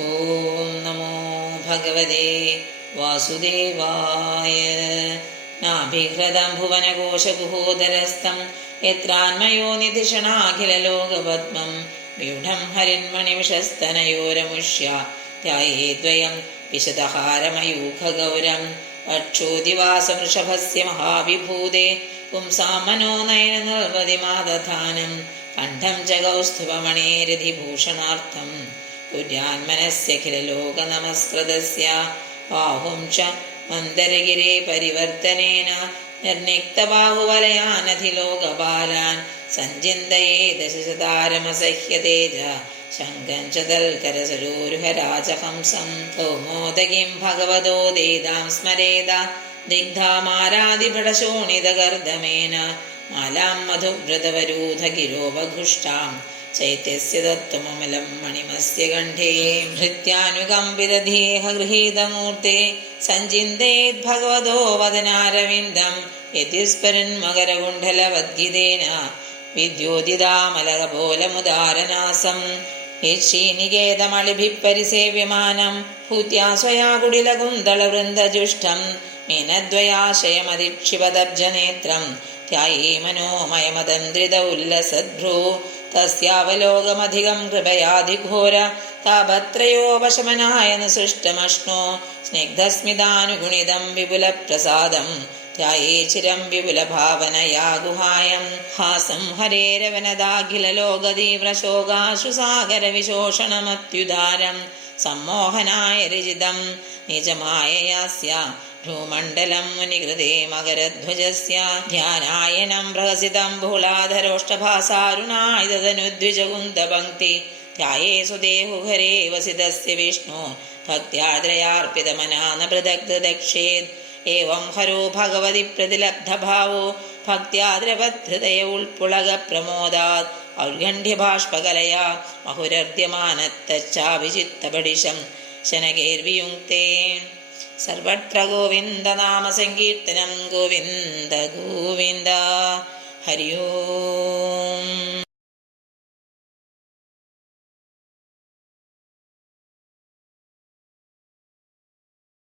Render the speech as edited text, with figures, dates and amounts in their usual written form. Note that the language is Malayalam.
ഓം നമോ ഭഗവതേ വാസുദേവായ. നാഭിഹൃതം ഭുവനകോശകുഹോദരസ്ഥം യത്രാന്മയോ നിധിഷണാഖിലലോകപദ്മം വ്യൂഢം ഹരിന്മണിവിഷസ്തനയോരമുഷ്യ ധ്യായേദ്വയം വിശദഹാരമയൂഖഗൗരം വക്ഷോദിവാസവൃഷഭസ്യ മഹാവിഭൂതേ പുംസാം മനോനയനനിർവതിമാദധാനം കണ്ഠം ച കൗസ്തുഭമണേരധിഭൂഷണാർത്ഥം തുര്യാന്മനസ്യഖിലലോകനമസ്കൃതസ്യ ബാഹും ച മന്ദരഗിരേ പരിവർത്തനേന നിർനിക്തബാഹുവലയാനധിലോകപാലാൻ സഞ്ചിന്തയേ ദശശതാരമസഹ്യതേജ ശങ്കം ച തൽക്കരസരോരുഹരാജഹംസം കൗമോദകിം ഭഗവതോ ദേദാം സ്മരേത ദിഗ്ധാമാരാദിഭടശോണിതകർദമേന മാലാം മധുവ്രതവരൂധഗിരോപഘുഷ്ടാം ചൈത്യസ്യ തത്വമമലം മണിമസ്യ കണ്ഠേ ഭൃത്യാനുകമ്പിതധീഹ ഗൃഹീതമൂർത്തേ സഞ്ചിന്തയേത് ഭഗവതോ വദനാരവിന്ദം യതിസ്മരൻ മകരകുണ്ഡലവദ്ഗിതേന വിദ്യോതിതാമലകപോലമുദാരനാസം യക്ഷീനികേതമളിഭിഃ പരിസേവ്യമാനം ഭൂത്യാ സ്വയാ കുടിലകുന്തളവൃന്ദജുഷ്ടം മീനദ്വയാശയമധിക്ഷിപദബ്ജനേത്രം ധ്യായേ മനോമയമതന്ത്രിത ഉല്ലസദ്ഭ്രൂ തസ്യാവലോകമധികം കൃപയാധിഘോര താപത്രയോപശമനായ സൃഷ്ടമശ്നോ സ്നിഗ്ധസ്മിതാനുഗുണിതം വിപുലപ്രസാദം ധ്യായേ ചിരം വിപുലഭാവനയാ ഗുഹായം ഹാസം ഹരേരവനദാഖിലലോകതീവ്രശോകാശുസാഗരവിശോഷണമത്യുദാരം സമ്മോഹനായ രചിതം നിജമായയാസ്യ ഭ്രൂമണ്ഡലം മുനികൃതേ മകരധ്വജസ്യ ധ്യാനായനം പ്രഹസിതം ബഹുളാധരോഷ്ടഭാസാരുണായുധനുദ്വിജകുന്ദപങ്ക്തി ധ്യായേ സുദേഹുഹരേ വസിതസ്യ വിഷ്ണു ഭക്ത്യാദ്രയാർപ്പിതമനാന പൃഥഗ്ദക്ഷേത് ഏവം ഹരോ ഭഗവതി പ്രതിലബ്ധഭാവോ ഭക്ത്യാദ്രവദ്ധതയ ഉൾപ്പുളക പ്രമോദാത് ഔർഗണ്ഠ്യഭാഷ്പകലയാ മഹുരദ്യമാനത്തച്ചാഭിചിത്തപടിശം ശനകേർവിയുക്തേ സർവത്ര ഗോവിന്ദനാമ സങ്കീർത്തനം ഗോവിന്ദ ഗോവിന്ദ. ഹരി ഓം.